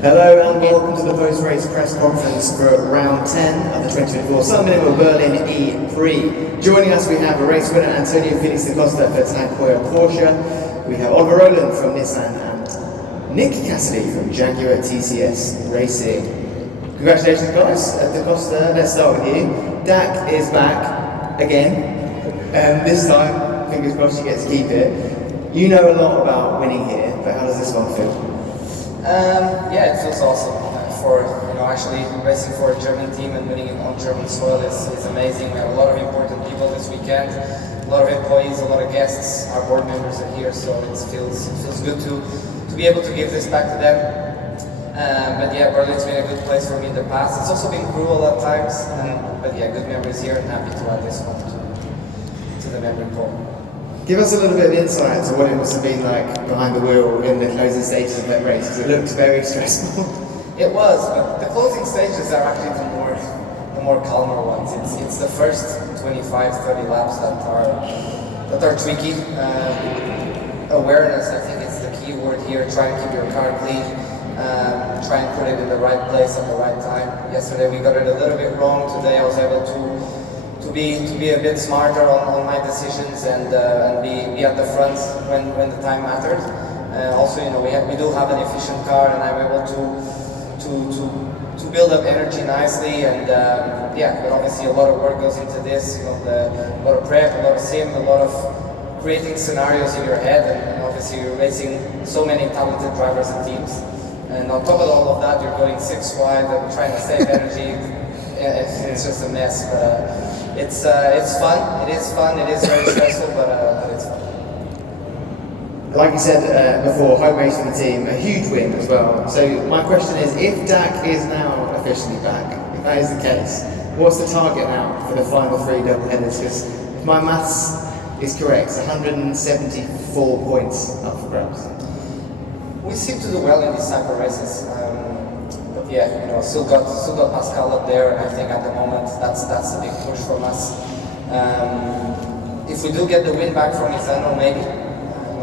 Hello and welcome to the post-race press conference for round 10 of the 2024 Summer Berlin E-Prix. Joining us we have a race winner Antonio Felix Da Costa for Heuer Porsche. We have Oliver Rowland from Nissan and Nick Cassidy from Jaguar TCS Racing. Congratulations guys, Da Costa, let's start with you. Dak is back again, this time, fingers crossed you get to keep it. You know a lot about winning here, but how does this one feel? Yeah, it feels awesome. For actually racing for a German team and winning it on German soil is amazing. We have a lot of important people this weekend, a lot of employees, a lot of guests. Our board members are here, so it feels good to be able to give this back to them. But yeah, Berlin's been a good place for me in the past. It's also been cruel at times, but yeah, good memories here, and happy to add this one to the memory pool. Give us a little bit of insight into what it must have been like behind the wheel in the closing stages of that race, because it looked very stressful. It was, but the closing stages are actually the more calmer ones. It's the first 25-30 laps that are tricky. Awareness, I think, is the key word here. Try and keep your car clean. Try and put it in the right place at the right time. Yesterday we got it a little bit wrong. Today I was able to be a bit smarter on my decisions and be at the front when the time mattered. Also, we do have an efficient car, and I'm able to build up energy nicely. And yeah, but obviously a lot of work goes into this. A lot of prep, a lot of sim, a lot of creating scenarios in your head, and obviously you're racing so many talented drivers and teams. And on top of all of that, you're going 6 wide and trying to save energy. It's just a mess, but. It's fun. It is fun. It is very stressful, but it's fun. Like you said before, home race for the team, a huge win as well. So my question is, if Dak is now officially back, if that is the case, what's the target now for the final 3 double headers? Because if my maths is correct, 174 points up for grabs. We seem to do well in these type of races. Yeah, still got Pascal up there, and I think at the moment that's a big push from us. If we do get the win back from Nissan, maybe,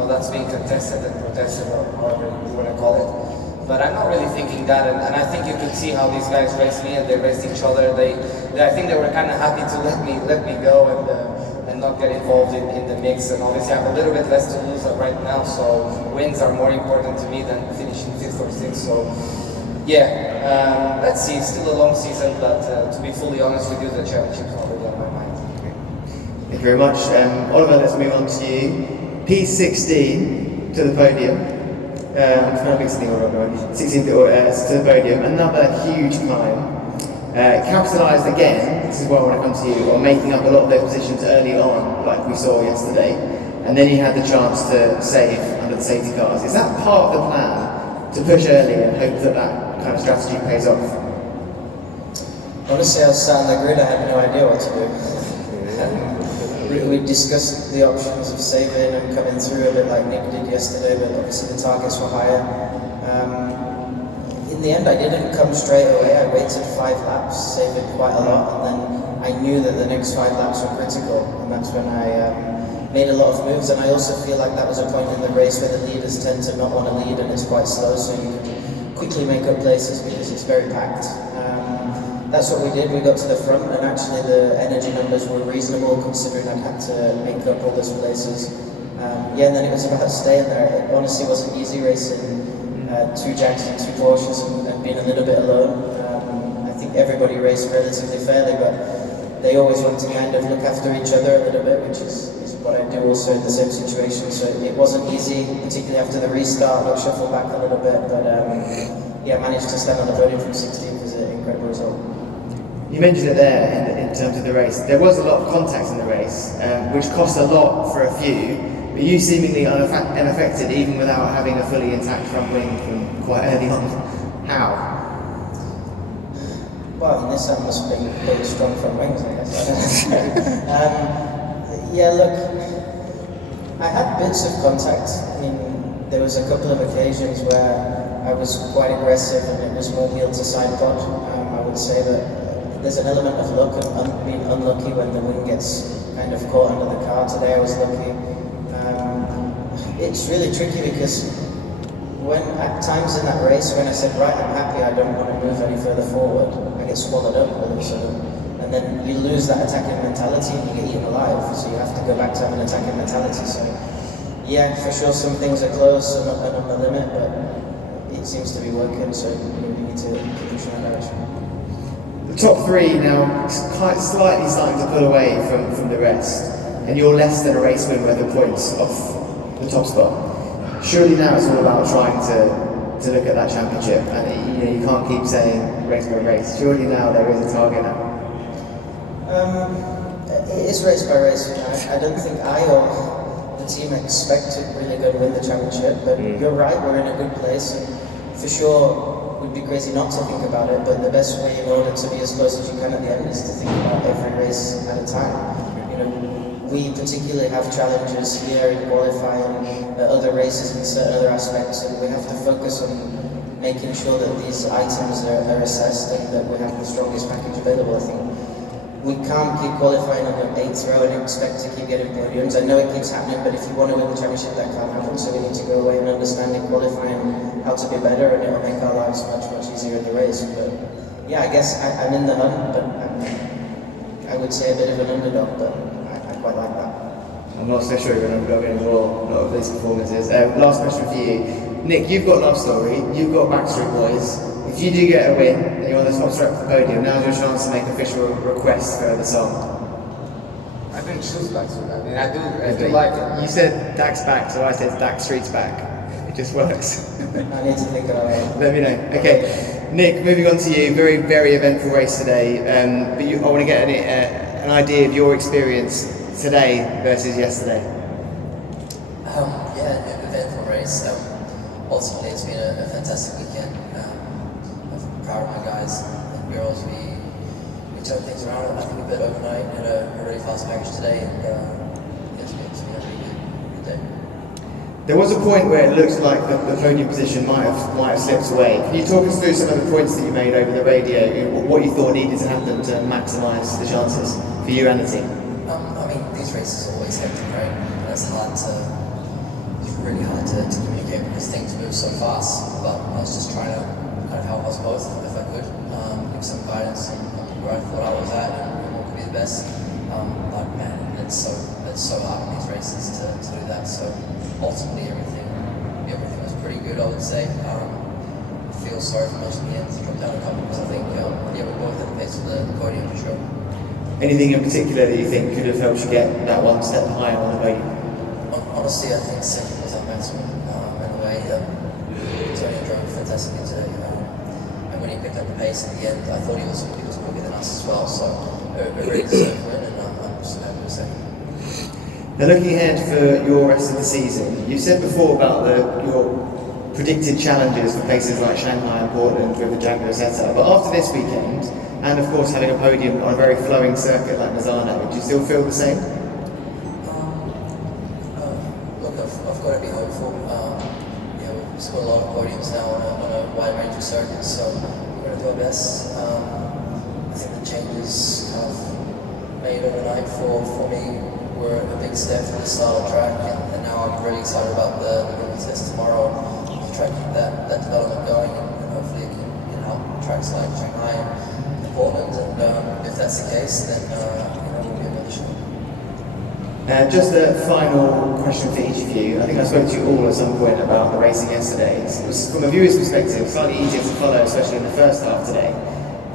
that's being contested and protested, or however you want to call it. But I'm not really thinking that, and I think you could see how these guys race me, and they raced each other. I think they were kind of happy to let me go and not get involved in the mix. And obviously I have a little bit less to lose right now, so wins are more important to me than finishing 5th or 6th. So. Yeah, let's see. Still a long season, but to be fully honest with you, the championship's not really on my mind. Thank you very much. Oliver, let's move on to you. P16 to the podium. I'm trying to fix the order, 16th to the podium. Another huge climb. Capitalised again, this is where I want to come to you, on making up a lot of those positions early on, like we saw yesterday. And then you had the chance to save under the safety cars. Is that part of the plan, to push early and hope that kind of strategy pays off? Honestly, I was sat on the grid, I had no idea what to do. We discussed the options of saving and coming through a bit like Nick did yesterday, but obviously the targets were higher. In the end, I didn't come straight away. I waited 5 laps, saving quite a lot, and then I knew that the next 5 laps were critical, and that's when I made a lot of moves. And I also feel like that was a point in the race where the leaders tend to not want to lead, and it's quite slow, so you can quickly make up places because it's very packed. That's what we did. We got to the front, and actually the energy numbers were reasonable considering I'd had to make up all those places. Yeah, and then it was about staying there. It honestly wasn't easy racing 2 Jags and 2 Porsches and being a little bit alone. I think everybody raced relatively fairly, but they always want to kind of look after each other a little bit, which is what I do also in the same situation. So it wasn't easy, particularly after the restart. Got shuffled back a little bit, but yeah, managed to stand on the podium from 16th was an incredible result. You mentioned it there in terms of the race. There was a lot of contact in the race, which cost a lot for a few, but you seemingly unaffected even without having a fully intact front wing from quite early on. How? Well, Nissan must be big, strong front wings, I guess. Yeah, look, I had bits of contact. I mean, there was a couple of occasions where I was quite aggressive and it was more wheel to side pod. I would say that there's an element of luck and being unlucky when the wing gets kind of caught under the car. Today I was lucky. It's really tricky because when at times in that race when I said, right, I'm happy, I don't want to move any further forward, I get swallowed up all of a sudden. And then you lose that attacking mentality and you get eaten alive. So you have to go back to having an attacking mentality. So yeah, for sure some things are close and on the limit, but it seems to be working, so we need to keep pushing that direction. The top three now quite slightly starting to pull away from the rest, and you're less than a race win worth of points off the top spot. Surely now it's all about trying to look at that championship, and you can't keep saying race by race. Surely now there is a target now. It is race by race. I don't think I or the team expect to really go and win the championship, but you're right, we're in a good place, and for sure it would be crazy not to think about it, but the best way in order to be as close as you can at the end is to think about every race at a time. We particularly have challenges here in qualifying, other races in certain other aspects, and we have to focus on making sure that these items are assessed and that we have the strongest package available. I think we can't keep qualifying on the 8th row and expect to keep getting podiums. I know it keeps happening, but if you want to win the championship, that can't happen, so we need to go away and understand in qualifying how to be better, and it'll make our lives much easier in the race. But yeah, I guess I'm in the hunt, but I would say a bit of an underdog, but I quite like that. I'm not so sure you're an underdog anymore, not of these performances. Last question for you. Nick, you've got Love Story, you've got Backstreet Boys. If you do get a win and you're on the top stripe of the podium, now's your chance to make official requests for the song. I didn't choose Backstreet. I mean, I do like it. You said Dax back, so I said Dax Street's back. It just works. I need to think about it. Let me know. Okay, Nick, moving on to you. Very, very eventful race today. But I want to get an idea of your experience today versus yesterday. Yeah, an eventful race. Ultimately, it's been a fantastic weekend. I'm proud of my guys and girls. We turned things around, I think, a bit overnight in a really fast package today, and it's been a really good day. There was a point where it looked like the podium position might have slipped away. Can you talk us through some of the points that you made over the radio, what you thought needed to happen to maximise the chances for you and the team? I mean, these races are always hectic, right? And it's really hard to communicate because things move so fast. But I was just trying to kind of help us both, if I could, give some guidance on where I thought I was at and what could be the best. But man, it's so hard in these races to do that. So ultimately, everything was pretty good, I would say. I feel sorry for most of the end to drop down a couple because I think we both had the pace for the podium for sure. Anything in particular that you think could have helped you get that one step higher on the podium? Honestly, I think second was our maximum in a way. Antonio drove fantastically today, and when he picked up the pace at the end, I thought he was quicker than us as well. So a really deserved win, and I'm just happy with second. Now, looking ahead for your rest of the season, you said before about your predicted challenges for places like Shanghai and Portland with the Jaguar setup, but after this weekend, and of course having a podium on a very flowing circuit like Misano, do you still feel the same? Look, I've got to be hopeful. We've scored a lot of podiums now on a wide range of circuits, so we're going to do our best. I think the changes kind of made overnight for me were a big step for the style of track, and now I'm really excited about the rookie test tomorrow. I'll try to keep that development going, and hopefully it can help tracks like Shanghai and Portland, and if that's the case, then we'll be another show. Just a final question for each of you. I think I spoke to you all at some point about the racing yesterday. It was, from a viewer's perspective, slightly easier to follow, especially in the first half today.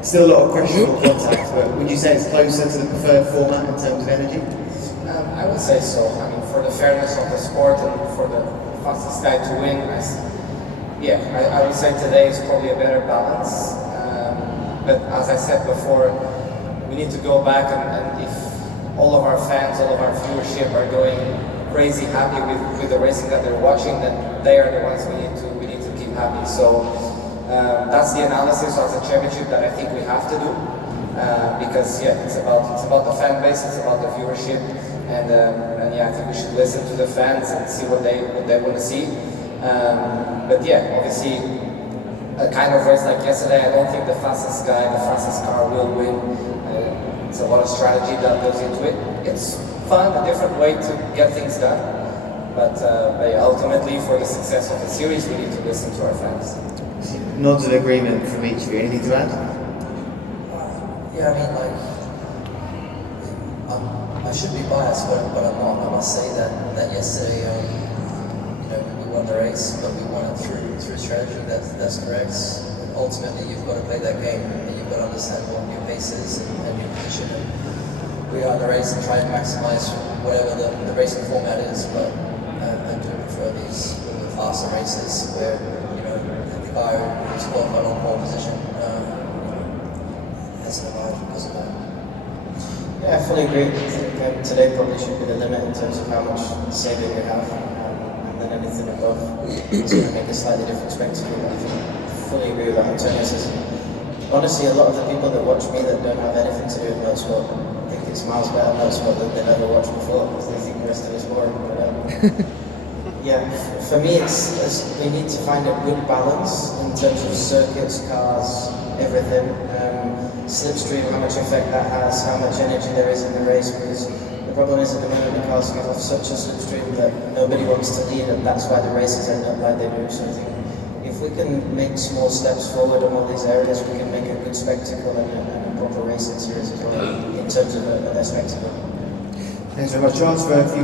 Still a lot of questionable contact, but would you say it's closer to the preferred format in terms of energy? I would say so. I mean, for the fairness of the sport and for the fastest guy to win, I would say today is probably a better balance. But as I said before, we need to go back and if all of our fans, all of our viewership are going crazy happy with the racing that they're watching, then they are the ones we need to keep happy. So that's the analysis of the championship that I think we have to do. Because it's about the fan base, it's about the viewership, and I think we should listen to the fans and see what they want to see. Obviously, a kind of race like yesterday, I don't think the fastest guy, the fastest car will win. It's a lot of strategy that goes into it. It's fun, a different way to get things done. yeah, ultimately, for the success of the series, we need to listen to our fans. Nods of agreement from each of you. Anything to add? Yeah, I mean, like, I should be biased, but I'm not. I must say that yesterday, we won the race, but we won it through strategy. That's correct. Ultimately, you've got to play that game, and you've got to understand what your pace is and your position. And we are in the race and try and maximize whatever the racing format is, but I do prefer these little bit faster races where the guy who's qualified on pole position has an advantage because of that. Yeah, I fully agree. I think today probably should be the limit in terms of how much saving you have, and then anything above is going to make a slightly different spectacle. I fully agree with what Antonio says. Honestly, a lot of the people that watch me that don't have anything to do with motorsport think it's miles better motorsport than they've ever watched before, because they think the rest of it's boring. But, yeah, for me, we need to find a good balance in terms of circuits, cars, everything. Slipstream, how much effect that has, how much energy there is in the race, because the problem is at the moment the cars give off such a slipstream that nobody wants to lead, and that's why the races end up like they do. So I think if we can make small steps forward on all these areas, we can make a good spectacle and a proper racing series as well, in terms of a spectacle. Thanks very much, John. For a few